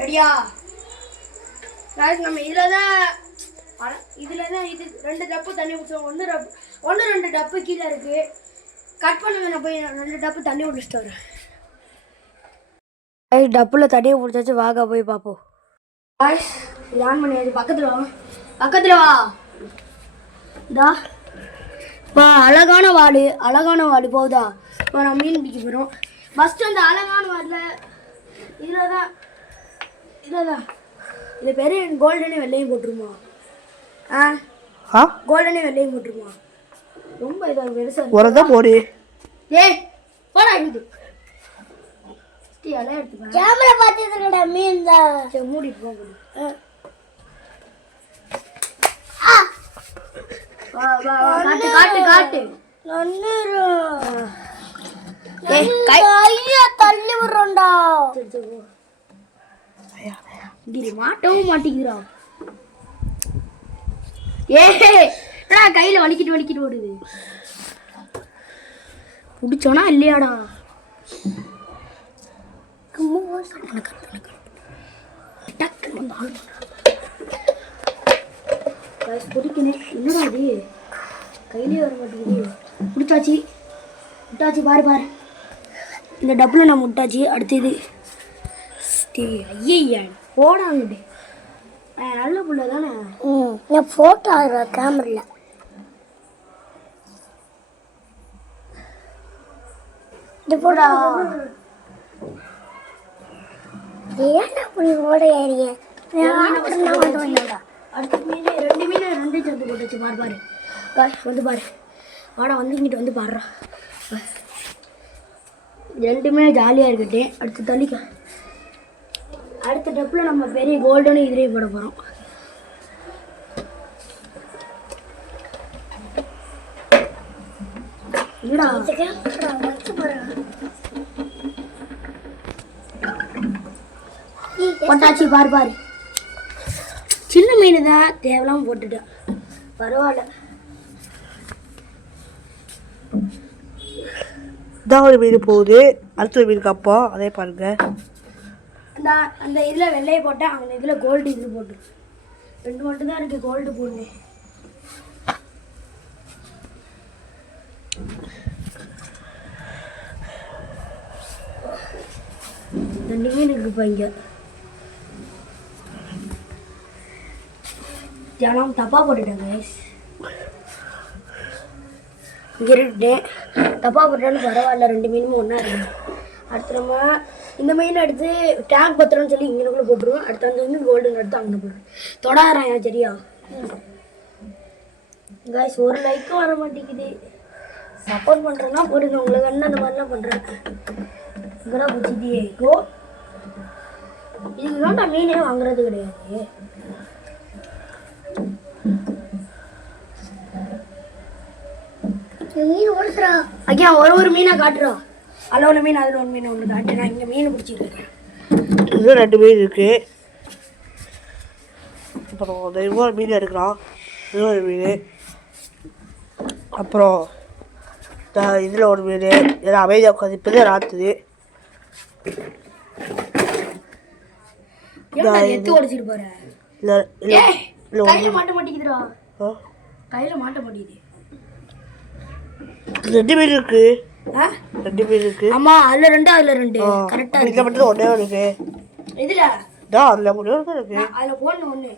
ரெடியா? நம்ம இதில் தான் இது 2 டப்பு தண்ணி ஊற்றுவோம். ஒன்று 2 டப்பு கீழே இருக்குது. கட் பண்ணுங்க. நான் போய் 2 டப்பு தண்ணி ஊற்றிட்டு வரேன். டப்பில் தண்ணியை பிடிச்சாச்சு. வாங்க போய் பார்ப்போம். ஆன் பண்ணியாச்சு. பக்கத்தில் வா. இதா வா. அழகான வாடு போகுதா? இப்போ நான் மீன் பிடிக்க போகிறோம். ஃபஸ்ட்டு அந்த அழகான வாடில் இதில் தான் இது பெரிய கோல்டனே வெள்ளையும் போட்டுருமா? கோல்டனே வெள்ளையும் போட்டுருமா? ரொம்ப இதாக பெருசாக உரதான் போடு. ஏய் போடா. இது எல்லாம் எடுத்துக்கோ. கேமரா பார்த்துருக்கடா மீன் தான். சரி மூடிட்டு போங்க. காட்டு தள்ளி விடுறோம்டா. மாட்டவும் மாட்டேங்கிறா. கையில வலிக்கிட்டு ஓடுது. பிடிச்சோனா இல்லையாடா? பிடிக்கணும். என்னடா அது கையிலே வர மாட்டேங்குது. முட்டாச்சி பாரு. இந்த டப்பில் நான் முட்டாச்சி. அடுத்தது ஐயா போடாங்கட்டு. நல்ல புள்ள தானே. நான் ஃபோட்டோ ஆடுறேன் கேமரில். இது போடா. ஏன்டா அப்படி ஓட ஏறிய? அடுத்த மீன் 2 மீன் 2 சேர்த்து போட்டுச்சு. பாரு வந்து பாரு. வாடா வந்து இங்கிட்டு வந்து பாடுறா. 2 மீன் ஜாலியாக இருக்கட்டேன். அடுத்த தள்ளிக்க. அடுத்த டப்பில் நம்ம பெரிய கோல்டனு இதிலே போட போகிறோம். பொட்டாச்சி பாரு. சின்ன மீன் தான் தேவலாம் போட்டுட்டேன். பரவாயில்ல. இதான் ஒரு மீன் போகுது. அடுத்த ஒரு மீனுக்கு அப்போ அதே பாருங்க. அந்த இதில் வெள்ளையை போட்டேன். அந்த இதில் கோல்டு இது போட்டு 2 மட்டும் தான் இருக்குது. கோல்டு போடணும். ரெண்டு மீன் இருக்குப்பா இங்கே. தியானம் தப்பாக போட்டுட்டேங்க. இங்கே இருக்கிட்டேன். தப்பாக போட்டாலும் பரவாயில்ல. 2 மீனும் ஒன்றா இருக்கு. அடுத்து நம்ம இந்த மீன் எடுத்து டேங்க் பத்திரம்னு சொல்லி இங்கனுக்குள்ளே போட்டுருவோம். அடுத்து அந்த மீன் கோல்டன் எடுத்து அங்கே போட்டுருவோம். தொடாதான் சரியா? கைஸ் ஒரு லைக்கும் வர மாட்டேங்குது. சப்போர்ட் பண்ணுறேன்னா போடுங்க. உங்களுக்கு அண்ணன் அந்த மாதிரிலாம் பண்ணுறேன். இங்கெல்லாம் பிடிச்சிட்டியே கோ. இதுதான் நான் மீனே வாங்குறது கிடையாது. மீன் ஓடுறா. ஐயா ஒரு மீனை காட்டுறோம். அதில் 1 மீன் அதில் 1 மீன் ஒன்று காட்டு. நான் இங்கே மீன் பிடிச்சிருக்கேன். இது 2 மீன் இருக்கு. அப்புறம் இன்னொரு மீன் எடுக்கலாம். இன்னொரு மீன். அப்புறம் இதில் 1 மீன். இதெல்லாம் அமைதியாக உட்காந்து இப்போ தான் ராத்துது. எத்து உடச்சிட்டு போற. கையில மாட்ட மாட்டேங்குதுடா. கையில மாட்ட மாட்டேங்குது. 2 மீன் இருக்கு. 2 மீன் இருக்கு. ஆமா அதுல 2 அதுல 2 கரெக்டா இருக்கு. இதுல மட்டும் ஒண்ணே இருக்கு. இதுல அதுல மட்டும் இருக்கு. அதுல போடணும் ஒண்ணு.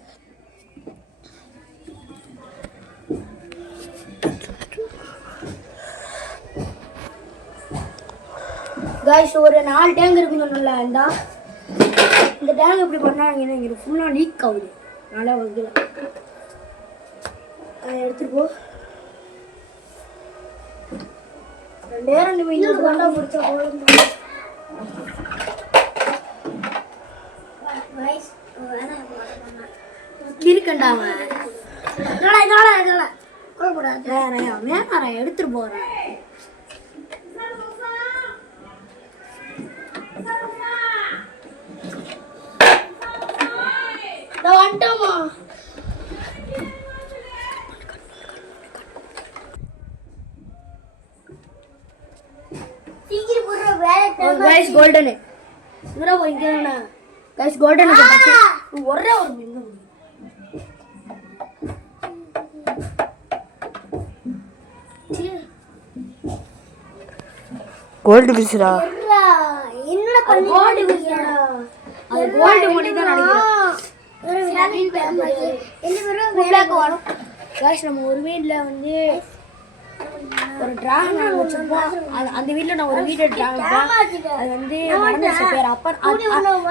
गाइस ஒரு 4 டேங்க் இருக்குன்னு சொன்னல. இந்த டேங்க் இப்படி பண்ணாங்க. இங்க ஃபுல்லா லீக் ஆகுது. நாளா வகல எடுத்துட்டு போ. 2 மீன் கொண்டா புடிச்சா போதும். गाइस கிறுக்கண்டாம. இதோட கோபப்படாத. நான் எடுத்துட்டு போறேன். வந்துட்டோமா? சீக்கிரம் போற வேலை गाइस கோல்டன். இங்கடா போய் இங்கடா. கைஸ் கோல்டன் ஒரே ஒரு மீன் தான். கோல்டு ஃபிஷ்ரா. என்னடா பண்ணி கோல்டு ஃபிஷ்டா. அது கோல்டு மணி தான் நினைக்கிறேன். கைஸ் நம்ம ஒரு வீட்ல வந்து ஒரு டிராகன் வச்சிருப்போம். அந்த வீட்ல நான் ஒரு வீடியோ டிராகன் அது வந்து மறந்துச்சு பேர். அப்ப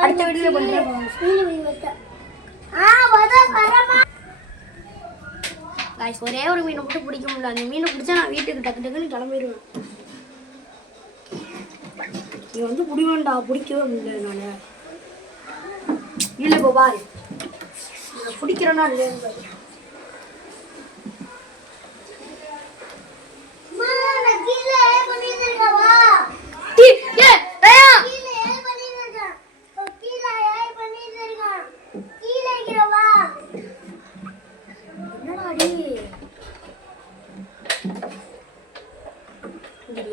அடுத்த வீடியோல பண்றேன். கைஸ் ஒரே ஒரு மீனை மட்டும் பிடிக்க முடியல. அந்த மீனை பிடிச்சா நான் வீட்டுக்கு டக்கு டக்குன்னு கிளம்பிடுவேன். நீ வந்து பிடிவேண்டா, பிடிக்கவே முடியல என்னால. இல்லை இப்போ பாரு பிடிக்கிறேன்னா இல்லைன்னு பாரு.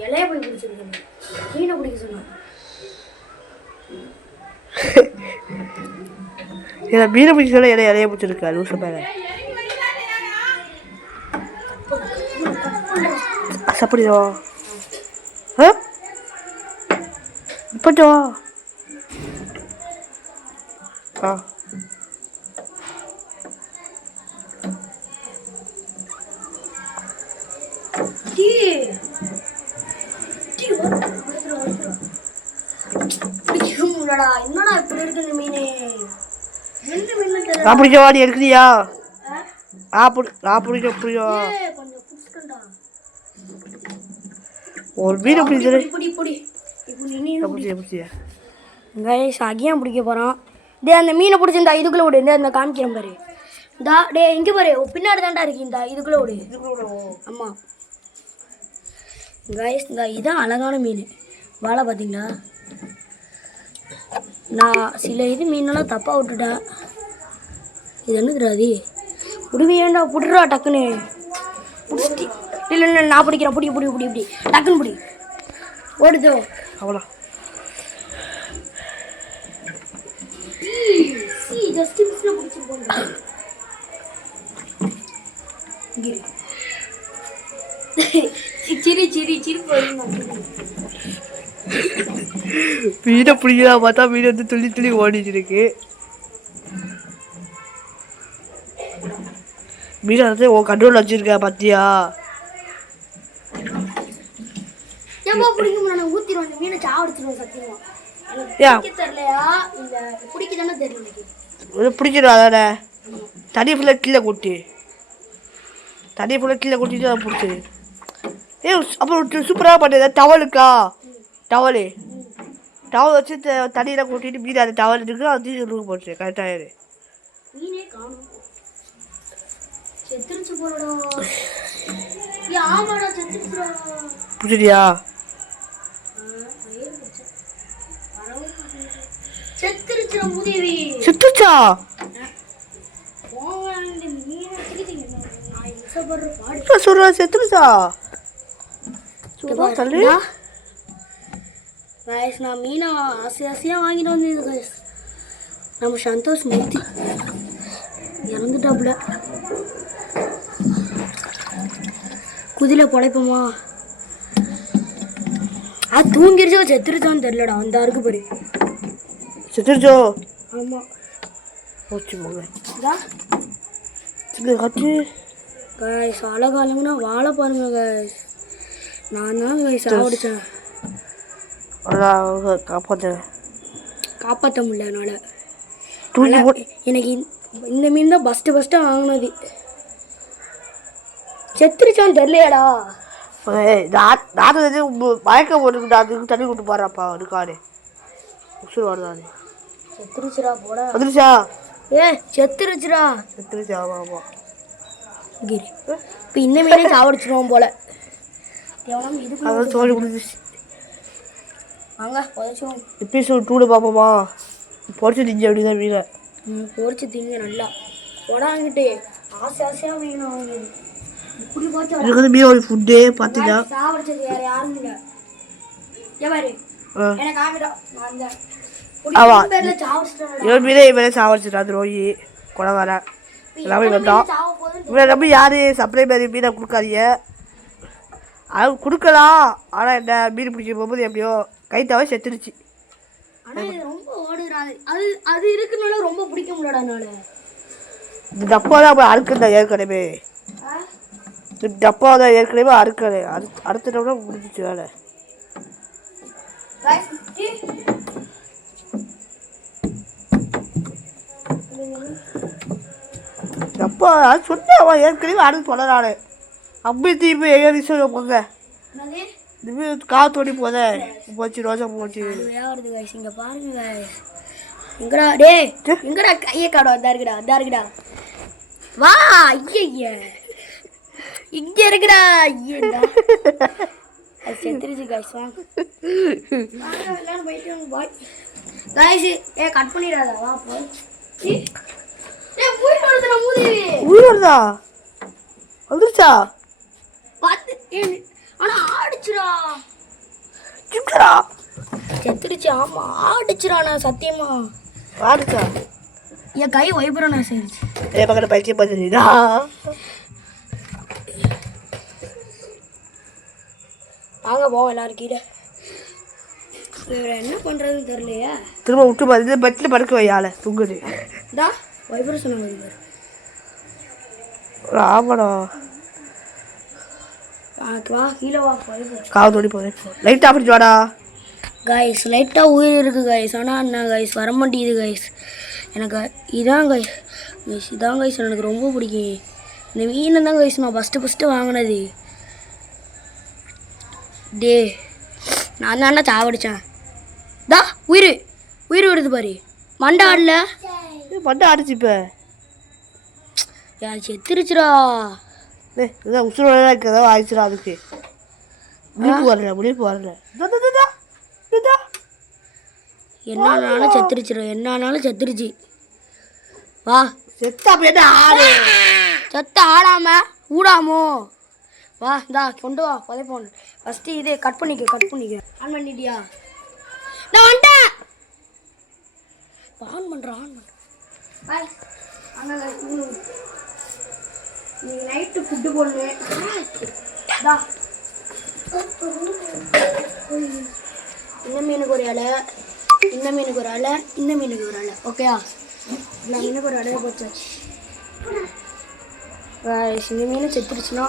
இலைய போய் பிடிச்சிருக்கேன். மீனை பிடிக்க சொன்னான். மீனை பிடிக்க சொல்ல இலைய பிடிச்சிருக்கா லூசு பேர. சாப்பிடுதோ இப்போ என்னடா இப்படி இருக்கு இந்த மீனே. நான் பிடிக்க வாடி எடுக்கிறியா? நான் பிடிக்க புரியா? ஒரு மீனை பிடிச்சியா? கைஸ் அகையா பிடிக்க போகிறான். டே அந்த மீனை பிடிச்சிருந்தா இதுக்குள்ளே விடு. இந்த காமிக்கிறேன் பாரு. இந்தா டே இங்கே பாரு பின்னாடி தாண்டா இருக்கு. இந்த இதுக்குள்ளே விடு. ஆமாம் கைஸ் இந்த இதான் அழகான மீன். வாழை பார்த்தீங்களா? நான் சில மீனெல்லாம் தப்பாக விட்டுட்டேன். இது என்ன தெரியாது புடிவேண்டா. புடுறா டக்குன்னு பிடிச்சி. இல்லை இல்லை நான் பிடிக்கிறேன். பிடி டக்குன்னு பிடி. ஓடுதோ அவ்வளோ. மீனை பிடிக்கிறா பார்த்தா மீன் வந்து துள்ளி துள்ளி ஓடிட்டு இருக்கு. மீனை வந்து உன் கண்ட்ரோல் வச்சிருக்க பார்த்தியா? பிடிக்க முடியல. ஊத்திடுவோம் அந்த மீனை சாவடிச்சிருவோம் சத்தியமா. தெரியலையா இல்லை பிடிக்க தானே தெரியல. பிடிச்சிடும் அதான தனி ஃபுல்லாக கீழே கொட்டி கொட்டிட்டு அதை பிடிச்சிரு. அப்புறம் சூப்பராக பண்ணது டவலுக்கா டவல் வச்சு தண்ணியில் கொட்டிட்டு மீன் அந்த டவல் இருக்கு அது தூக்கி போச்சு. கரெக்டாக மீனே காணும். செத்துருச்சு போறடா. ஆமாடா செத்துருச்சுடா. புரியுதியா? செத்துருச்சுடா மூதேவி. செத்துருச்சா? சொல்ற செத்துருச்சா? கைஸ் நான் மீனை ஆசையாக வாங்கிட்டு வந்தது கைஸ். நம்ம சந்தோஷ் மூர்த்தி இறந்துட்டாப்புல. குதிரை பொழைப்போமா? அது தூங்கிருச்சோ செத்துருச்சான்னு தெரியலடா. அந்த இருக்கு பாரு. செத்துருச்சோ? ஆமாம் போச்சு மங்க. கைஸ் அழகாலங்கன்னா வாழை பாருங்க கைஸ். நான் தான் கைஸ் சாவடிச்சேன். காப்பாற்ற முடியல என்னால். எனக்கு இந்த மீன் தான் ஃபஸ்ட்டு வாங்கினது. செத்துருச்சான்னு தெரியலையாடா. மயக்கம் போட்டுக்கிட்டு அதுக்கு தண்ணி விட்டு பாடுறாப்பா இருக்காரு. உசுறு வருதாது. செத்துருச்சுடா போடா. வந்துருச்சா? செத்துருச்சுடா. ஆமாம் ஆமாம். கிரி இப்போ இந்த மீனே சாவடிச்சிருவோம் போல. அதான் தோழி கொடுத்துச்சு. வாங்க புதைச்சிவோம். எபிசோட் 2 பார்ப்போமா? பொறிச்சு திங்க அப்படிதான் மீனை. பொறிச்சு திங்க நல்லா உடாங்கிட்டு ஆசையாக மீன் வாங்குது. இப்படி பார்த்து இதுக்கு வந்து மீன் ஒரு ஃபுட்டே பார்த்தீங்கன்னா சாவடிச்சது வேறு யாரும் இல்லை. பாரு எனக்கு ஆகிடும். நான் ஆமா. பேர்ல சாவடிச்சிட்டானடா. இவன் மீதே இவனே சாவடிச்சிட்டா துரோகி கொலகார எல்லாமே வந்தான். சாவ போதும். இவனை நம்பி யாரு சப்ளை மாதிரி மீனை கொடுக்காதீங்க. அது கொடுக்கலாம். ஆனால் என்ன மீன் பிடிக்க போகும்போது எப்படியோ கை தவறி செத்துருச்சு. ஆனா இது ரொம்ப ஓடுறாது. அது அது இருக்குனால ரொம்ப பிடிக்க முடியலடா என்னால. இந்த டப்பா தான் போய் அறுக்குண்டா ஏற்கனவே. இந்த டப்பா தான் ஏற்கனவே அறுக்கலை. அடுத்த முடிஞ்சிச்சு வேலை. டப்பா அது சொன்ன ஏற்கனவே அடுத்து தொடரானு அம்பி தீப்பு எங்க விஷயம் போங்க. இது காத்தோடி போத போச்சு ரோஜா போச்சு. வருது கைஸ். இங்க பாருங்க கைஸ். எங்கடா டேய் எங்கடா கையை காட வந்தா இருக்குடா வா. ஐயா இங்க இருக்குடா. ஐயா அது செத்துருச்சு கைஸ். வாங்க எல்லாரும் போயிட்டு பாய் கைஸ். கட் பண்ணிடாதா வா போ. உயிர் வருதுடா மூதேவி. உயிர் வருதா வந்துருச்சா பாத்து. ஆனா ஆடிச்சுடா. சிக்கடா செத்துருச்சு. ஆமா ஆடிச்சுடா. நான் சத்தியமா ஆடிச்சா என் கை வைப்ரேட் ஆயிடுச்சு. என் பக்கத்தில் பைத்தியம் பார்த்துட்டா. வாங்க போவோம் எல்லாரும் கீழே. என்ன பண்றதுன்னு தெரியலையா. திரும்ப விட்டு பார்த்து பட்டில் படுக்க வையால தூங்குது. டா வைப்ரேஷன் ஆகுது. ஆமாடா வா கீழே வா. வைப்ரேஷன் காவத்தோடி போகிறேன். லைட் ஆஃப் வாடா கைஸ். லைட்டாக உயிர் இருக்குது கைஸ். ஆனால் என்ன கைஸ் வர மாட்டேங்குது கைஸ். எனக்கு இதான் கைஸ் இதான் கைஸ் எனக்கு ரொம்ப பிடிக்கும். இந்த மீனை தான் கைஸ் நான் ஃபஸ்ட்டு வாங்கினது. டே நான் தானே சாவடித்தேன். தா உயிர் வருது பாரு. மண்டை ஆடல. மண்டை ஆடிச்சு. இப்போ யார் செத்துருச்சுடா. இதான் உசுரோட இருக்கிறதா ஆயிடுச்சுடா. அதுக்கு முடிப்பு வரல. என்னாலும் செத்துருச்சு. வா செத்தா போயிட்டு ஆடு செத்த ஆடாம ஊடாமோ. வா இந்தா கொண்டு வா புதைப்போன். ஃபஸ்ட்டு இது கட் பண்ணிக்க. ஆன் பண்ணிட்டியா? நான் வந்துட்டேன். ஆன் பண்ணுறேன். பாய் நீங்கள் நைட்டு ஃபுட்டு போடணும். இந்த மீனுக்கு ஒரு இலை, இந்த மீனுக்கு ஒரு இலை, இந்த மீனுக்கு ஒரு இலை. ஓகேயா? நான் மீனுக்கு ஒரு இலையை போச்சாச்சு. இந்த மீன் செத்துருச்சுன்னா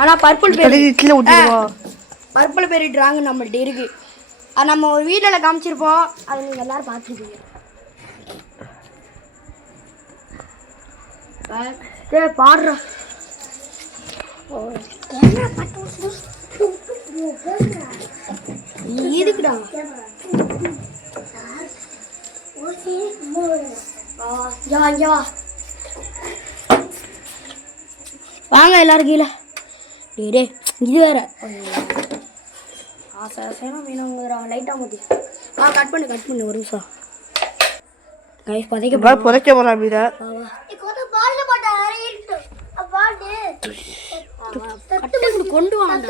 ஆனால் பர்பிள் பேரி ட்ராங் நம்மள்ட்ட இருக்கு. அது நம்ம ஒரு வீட்டில் காமிச்சிருப்போம். அதை நீங்கள் எல்லோரும் பார்த்துருக்கீங்க. பாடுறா இருக்குடா. இங்கே வா. வாங்க எல்லாரும் கீழே. டே இது வேற ஆசைனா மீனவங்க லைட்டாக ஊற்றி. கட் பண்ணு ஒரு நிமிஷம். கைஸ் புதைக்க போகிறா மீனை. கொண்டு வாங்க.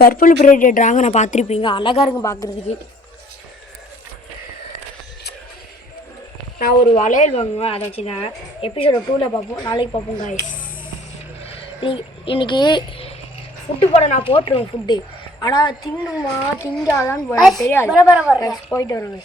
பர்பிள் பிரேட் ட்ராங்கனை பார்த்துருப்பீங்க. அழகா இருக்கும் பார்க்குறதுக்கு. நான் ஒரு வளையல் வாங்குவேன். அதை வச்சு தான் எபிசோட 2ல் பார்ப்போம். நாளைக்கு பார்ப்போம் காய்ஸ். இன்னைக்கு ஃபுட்டு போட நான் போட்டுருவேன் ஃபுட்டு. ஆனால் திங்குமா திங்காதான்னு தெரியாது. போயிட்டு வரேன்.